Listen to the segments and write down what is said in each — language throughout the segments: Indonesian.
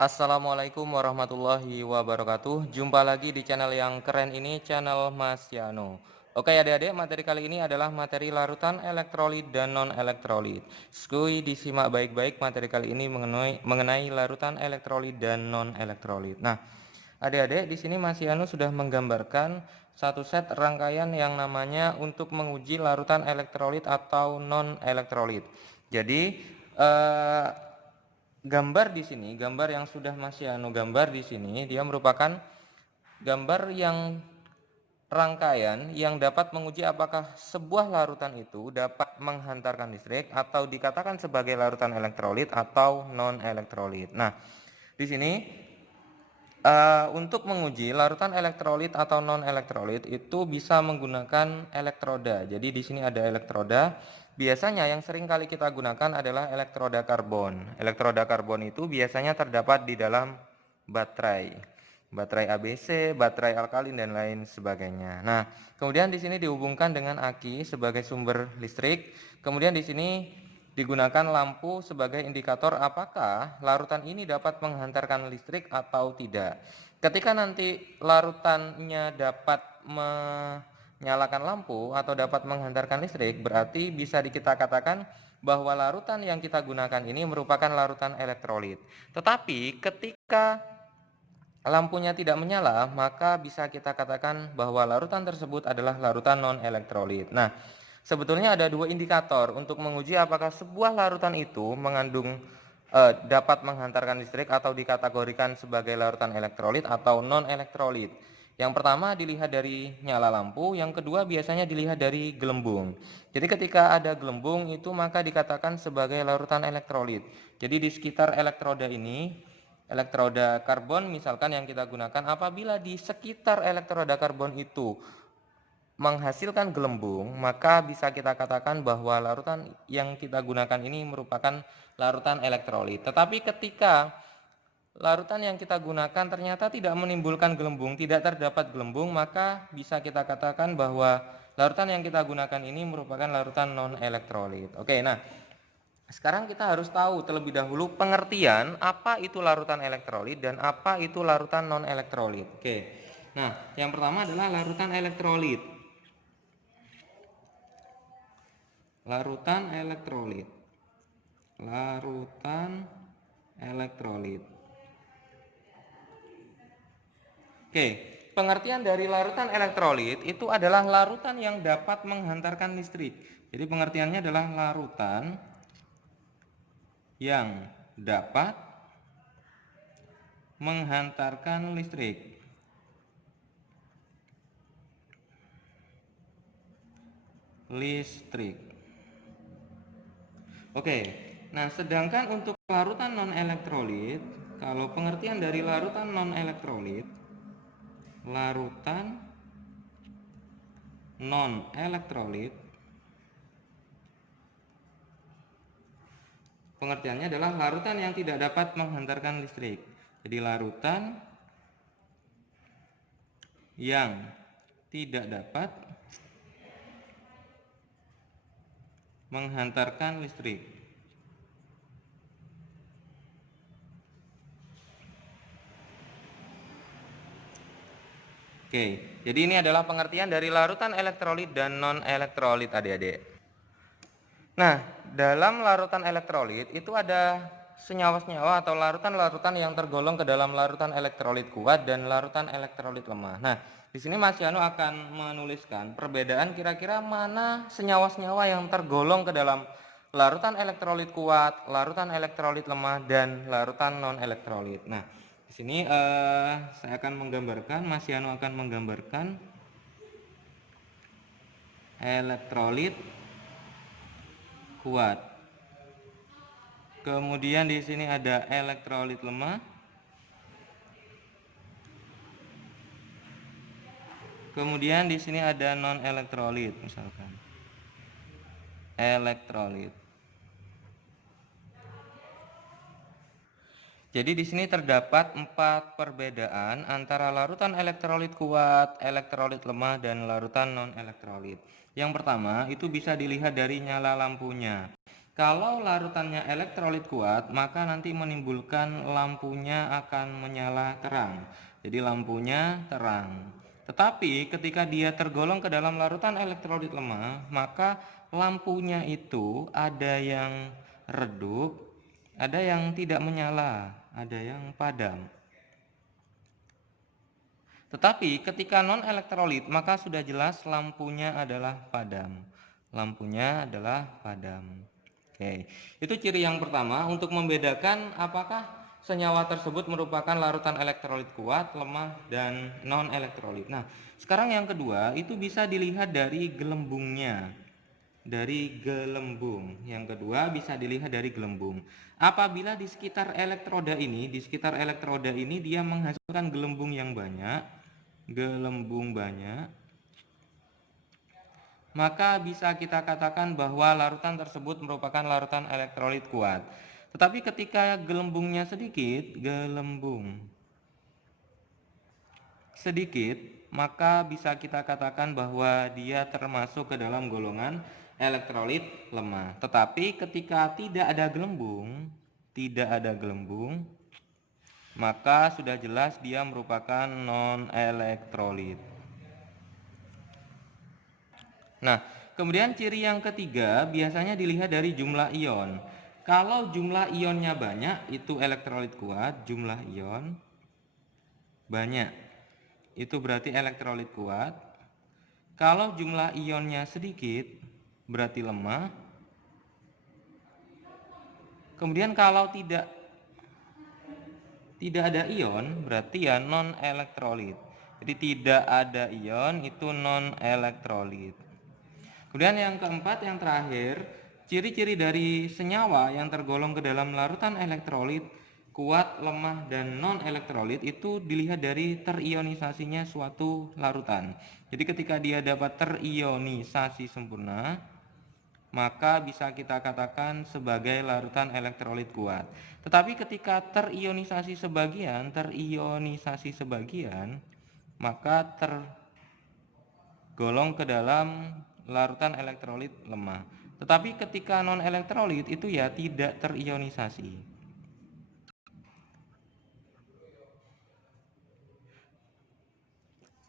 Assalamualaikum warahmatullahi wabarakatuh. Jumpa lagi di channel yang keren ini, channel Mas Yano. Oke adik-adik, materi kali ini adalah materi larutan elektrolit dan non-elektrolit. Skui disimak baik-baik, materi kali ini mengenai larutan elektrolit dan non-elektrolit. Nah, adik-adik, di sini Mas Yano sudah menggambarkan satu set rangkaian yang namanya untuk menguji larutan elektrolit atau non-elektrolit. Jadi, eh, gambar di sini, gambar yang sudah Mas Yano gambar di sini, dia merupakan gambar yang rangkaian yang dapat menguji apakah sebuah larutan itu dapat menghantarkan listrik atau dikatakan sebagai larutan elektrolit atau non-elektrolit. Nah, di sini untuk menguji larutan elektrolit atau non-elektrolit itu bisa menggunakan elektroda. Jadi di sini ada elektroda. Biasanya yang sering kali kita gunakan adalah elektroda karbon. Elektroda karbon itu biasanya terdapat di dalam baterai. Baterai ABC, baterai alkalin dan lain sebagainya. Nah, kemudian di sini dihubungkan dengan aki sebagai sumber listrik. Kemudian di sini digunakan lampu sebagai indikator apakah larutan ini dapat menghantarkan listrik atau tidak. Ketika nanti larutannya dapat menyalakan lampu atau dapat menghantarkan listrik, berarti bisa kita katakan bahwa larutan yang kita gunakan ini merupakan larutan elektrolit. Tetapi ketika lampunya tidak menyala, maka bisa kita katakan bahwa larutan tersebut adalah larutan non-elektrolit. Nah, sebetulnya ada dua indikator untuk menguji apakah sebuah larutan itu dapat menghantarkan listrik atau dikategorikan sebagai larutan elektrolit atau non-elektrolit. Yang pertama dilihat dari nyala lampu, yang kedua biasanya dilihat dari gelembung. Jadi ketika ada gelembung itu maka dikatakan sebagai larutan elektrolit. Jadi di sekitar elektroda ini, elektroda karbon misalkan yang kita gunakan, apabila di sekitar elektroda karbon itu menghasilkan gelembung, maka bisa kita katakan bahwa larutan yang kita gunakan ini merupakan larutan elektrolit. Tetapi ketika larutan yang kita gunakan ternyata tidak menimbulkan gelembung, tidak terdapat gelembung, maka bisa kita katakan bahwa larutan yang kita gunakan ini merupakan larutan non-elektrolit. Oke, nah sekarang kita harus tahu terlebih dahulu pengertian apa itu larutan elektrolit dan apa itu larutan non-elektrolit. Oke, nah yang pertama adalah larutan elektrolit. Larutan elektrolit. Larutan elektrolit. Oke, pengertian dari larutan elektrolit itu adalah larutan yang dapat menghantarkan listrik. Jadi pengertiannya adalah larutan yang dapat menghantarkan listrik. Oke, nah sedangkan untuk larutan non-elektrolit, kalau pengertian dari larutan non-elektrolit, larutan non-elektrolit, pengertiannya adalah larutan yang tidak dapat menghantarkan listrik. Jadi larutan yang tidak dapat menghantarkan listrik. Oke, jadi ini adalah pengertian dari larutan elektrolit dan non-elektrolit adik-adik. Nah, dalam larutan elektrolit itu ada senyawa-senyawa atau larutan-larutan yang tergolong ke dalam larutan elektrolit kuat dan larutan elektrolit lemah. Nah, di sini Mas Yano akan menuliskan perbedaan kira-kira mana senyawa-senyawa yang tergolong ke dalam larutan elektrolit kuat, larutan elektrolit lemah, dan larutan non-elektrolit. Nah, di sini saya akan menggambarkan, Mas Yano akan menggambarkan elektrolit kuat. Kemudian di sini ada elektrolit lemah. Kemudian di sini ada non-elektrolit misalkan. Elektrolit. Jadi di sini terdapat 4 perbedaan antara larutan elektrolit kuat, elektrolit lemah, dan larutan non-elektrolit. Yang pertama itu bisa dilihat dari nyala lampunya. Kalau larutannya elektrolit kuat, maka nanti menimbulkan lampunya akan menyala terang. Jadi lampunya terang. Tetapi ketika dia tergolong ke dalam larutan elektrolit lemah, maka lampunya itu ada yang redup, ada yang tidak menyala, ada yang padam. Tetapi ketika non-elektrolit, maka sudah jelas lampunya adalah padam. Lampunya adalah padam. Oke, itu ciri yang pertama untuk membedakan apakah senyawa tersebut merupakan larutan elektrolit kuat, lemah, dan non-elektrolit. Nah, sekarang yang kedua itu bisa dilihat dari gelembungnya. Dari gelembung. Yang kedua bisa dilihat dari gelembung. Apabila di sekitar elektroda ini, dia menghasilkan gelembung yang banyak, maka bisa kita katakan bahwa larutan tersebut merupakan larutan elektrolit kuat. Tetapi ketika gelembungnya sedikit, maka bisa kita katakan bahwa dia termasuk ke dalam golongan elektrolit lemah. Tetapi ketika tidak ada gelembung, maka sudah jelas dia merupakan non-elektrolit. Nah, kemudian ciri yang ketiga biasanya dilihat dari jumlah ion. Kalau jumlah ionnya banyak, itu elektrolit kuat. Jumlah ion banyak, itu berarti elektrolit kuat. Kalau jumlah ionnya sedikit, berarti lemah. Kemudian kalau tidak ada ion, berarti ya non-elektrolit. Jadi tidak ada ion, itu non-elektrolit. Kemudian yang keempat, yang terakhir, ciri-ciri dari senyawa yang tergolong ke dalam larutan elektrolit kuat, lemah, dan non-elektrolit itu dilihat dari terionisasinya suatu larutan. Jadi ketika dia dapat terionisasi sempurna, maka bisa kita katakan sebagai larutan elektrolit kuat. Tetapi ketika terionisasi sebagian, maka tergolong ke dalam larutan elektrolit lemah. Tetapi ketika non-elektrolit itu ya tidak terionisasi.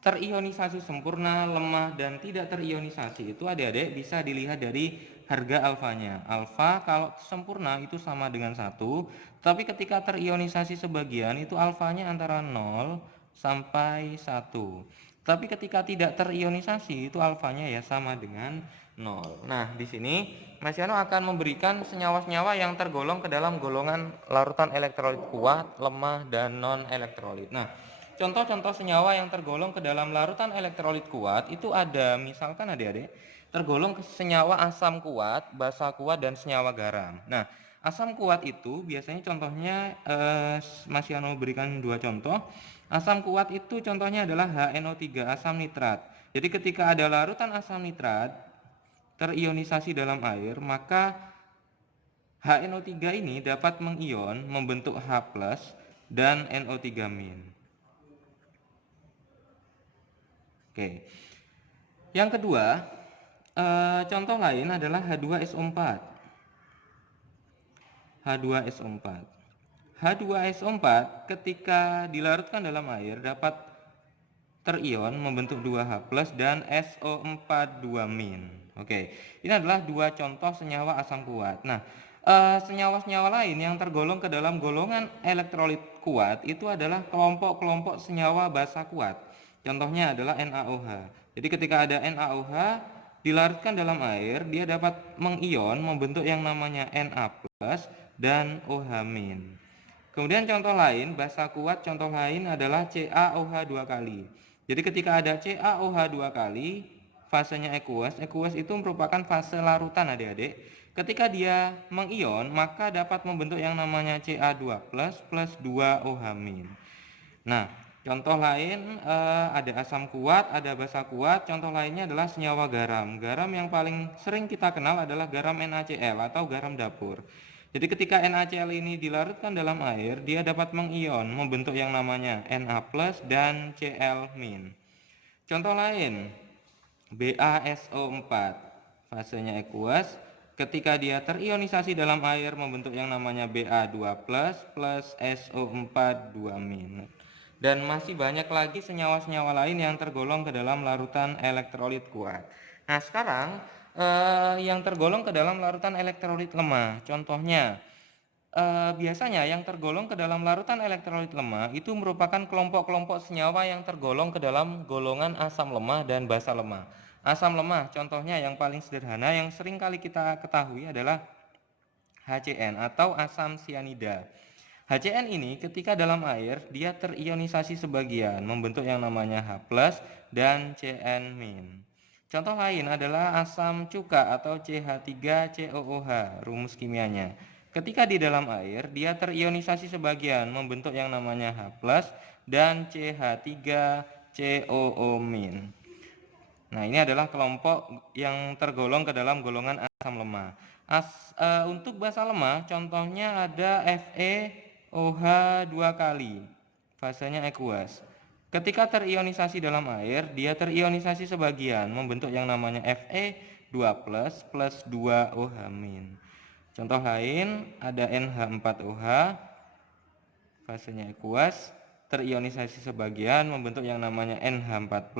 Terionisasi sempurna, lemah, dan tidak terionisasi itu adik-adik bisa dilihat dari harga alfanya. Alfa kalau sempurna itu sama dengan 1, tapi ketika terionisasi sebagian itu alfanya antara 0 sampai 1. Tapi ketika tidak terionisasi itu alfanya ya sama dengan 0. Nah, di sini Mas Yano akan memberikan senyawa-senyawa yang tergolong ke dalam golongan larutan elektrolit kuat, lemah, dan non-elektrolit. Nah, contoh-contoh senyawa yang tergolong ke dalam larutan elektrolit kuat itu ada, misalkan adik-adik, tergolong ke senyawa asam kuat, basa kuat, dan senyawa garam. Nah, asam kuat itu biasanya contohnya Mas Yano berikan 2 contoh. Asam kuat itu contohnya adalah HNO3, asam nitrat. Jadi ketika ada larutan asam nitrat terionisasi dalam air, maka HNO3 ini dapat mengion membentuk H+ dan NO3-. Oke. Yang kedua, contoh lain adalah H2SO4. H2SO4 ketika dilarutkan dalam air dapat terion membentuk 2H+ dan SO4 2-. Oke, ini adalah 2 contoh senyawa asam kuat. Nah, senyawa-senyawa lain yang tergolong ke dalam golongan elektrolit kuat itu adalah kelompok-kelompok senyawa basa kuat. Contohnya adalah NaOH. Jadi ketika ada NaOH dilarutkan dalam air, dia dapat mengion membentuk yang namanya Na+ dan OH-. Kemudian contoh lain, basa kuat, contoh lain adalah CaOH 2 kali. Jadi ketika ada CaOH 2 kali, fasenya aqueous. Aqueous itu merupakan fase larutan adik-adik. Ketika dia mengion, maka dapat membentuk yang namanya Ca2+ plus 2OH-. Nah, contoh lain ada asam kuat, ada basa kuat. Contoh lainnya adalah senyawa garam. Garam yang paling sering kita kenal adalah garam NaCl atau garam dapur. Jadi ketika NaCl ini dilarutkan dalam air, dia dapat mengion membentuk yang namanya Na+ dan Cl-. Contoh lain, BaSO4, fasenya aqueous, Ketika dia terionisasi dalam air membentuk yang namanya Ba2+ plus SO4 2-. Dan masih banyak lagi senyawa-senyawa lain yang tergolong ke dalam larutan elektrolit kuat. Nah, sekarang yang tergolong ke dalam larutan elektrolit lemah. Contohnya, biasanya yang tergolong ke dalam larutan elektrolit lemah itu merupakan kelompok-kelompok senyawa yang tergolong ke dalam golongan asam lemah dan basa lemah. Asam lemah contohnya yang paling sederhana yang sering kali kita ketahui adalah HCN atau asam sianida. HCN ini ketika dalam air dia terionisasi sebagian membentuk yang namanya H+ dan Cn-. Contoh lain adalah asam cuka atau CH3COOH, rumus kimianya. Ketika di dalam air, dia terionisasi sebagian membentuk yang namanya H+ dan CH3COO-. Nah, ini adalah kelompok yang tergolong ke dalam golongan asam lemah. Untuk basa lemah, contohnya ada FeOH 2 kali, fasenya aqueous. Ketika terionisasi dalam air, dia terionisasi sebagian, membentuk yang namanya Fe2+ plus 2OH-. Contoh lain ada NH4OH, fasenya aqueous, terionisasi sebagian, membentuk yang namanya NH4+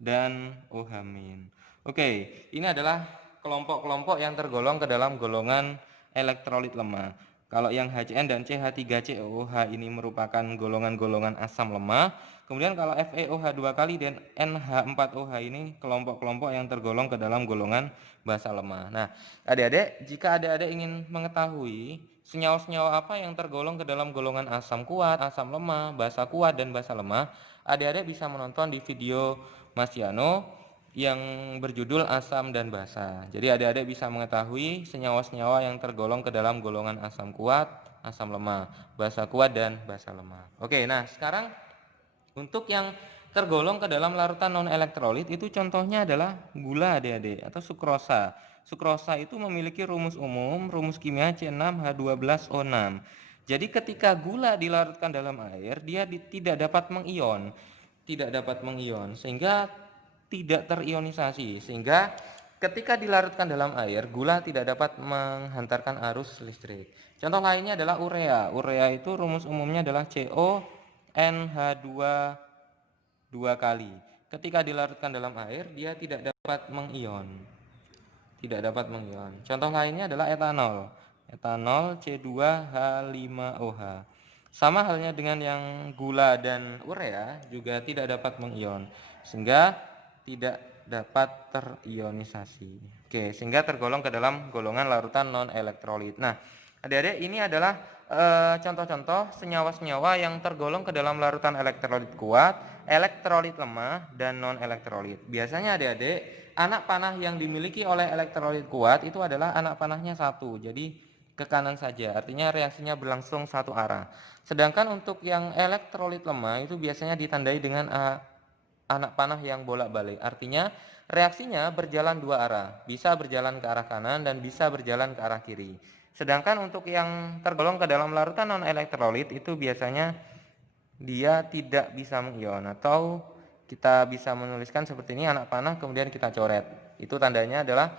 dan OH-. Oke, ini adalah kelompok-kelompok yang tergolong ke dalam golongan elektrolit lemah. Kalau yang HCN dan CH3COOH ini merupakan golongan-golongan asam lemah. Kemudian kalau FeOH 2 kali dan NH4OH ini kelompok-kelompok yang tergolong ke dalam golongan basa lemah. Nah, adik-adik, jika adik-adik ingin mengetahui senyawa-senyawa apa yang tergolong ke dalam golongan asam kuat, asam lemah, basa kuat, dan basa lemah, adik-adik bisa menonton di video Mas Yano yang berjudul asam dan basa. Jadi adik-adik bisa mengetahui senyawa-senyawa yang tergolong ke dalam golongan asam kuat, asam lemah, basa kuat, dan basa lemah. Oke, nah sekarang untuk yang tergolong ke dalam larutan non-elektrolit itu contohnya adalah gula adik-adik atau sukrosa. Sukrosa itu memiliki rumus umum, rumus kimia C6H12O6. Jadi ketika gula dilarutkan dalam air, dia tidak dapat mengion, sehingga tidak terionisasi, sehingga ketika dilarutkan dalam air, gula tidak dapat menghantarkan arus listrik. Contoh lainnya adalah urea. Urea itu rumus umumnya adalah CONH2 2 kali. Ketika dilarutkan dalam air, dia tidak dapat mengion. Contoh lainnya adalah etanol. Etanol C2H5OH. Sama halnya dengan yang gula dan urea juga tidak dapat mengion, sehingga tidak dapat terionisasi. Oke, sehingga tergolong ke dalam golongan larutan non-elektrolit. Nah, adik-adik, ini adalah contoh-contoh senyawa-senyawa yang tergolong ke dalam larutan elektrolit kuat, elektrolit lemah, dan non-elektrolit. Biasanya adik-adik, anak panah yang dimiliki oleh elektrolit kuat itu adalah anak panahnya satu, jadi ke kanan saja, artinya reaksinya berlangsung satu arah. Sedangkan untuk yang elektrolit lemah itu biasanya ditandai dengan anak panah yang bolak-balik, artinya reaksinya berjalan dua arah, bisa berjalan ke arah kanan dan bisa berjalan ke arah kiri. Sedangkan untuk yang tergolong ke dalam larutan non-elektrolit itu biasanya dia tidak bisa mengion, atau kita bisa menuliskan seperti ini, anak panah kemudian kita coret. Itu tandanya adalah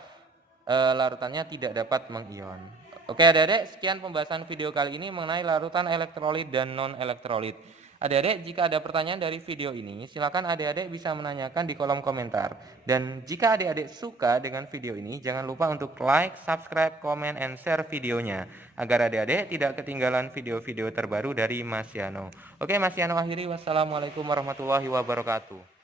larutannya tidak dapat mengion. Oke adik-adik, sekian pembahasan video kali ini mengenai larutan elektrolit dan non-elektrolit. Adik-adik, jika ada pertanyaan dari video ini, silakan adik-adik bisa menanyakan di kolom komentar. Dan jika adik-adik suka dengan video ini, jangan lupa untuk like, subscribe, comment, and share videonya, agar adik-adik tidak ketinggalan video-video terbaru dari Mas Yano. Oke, Mas Yano akhiri. Wassalamualaikum warahmatullahi wabarakatuh.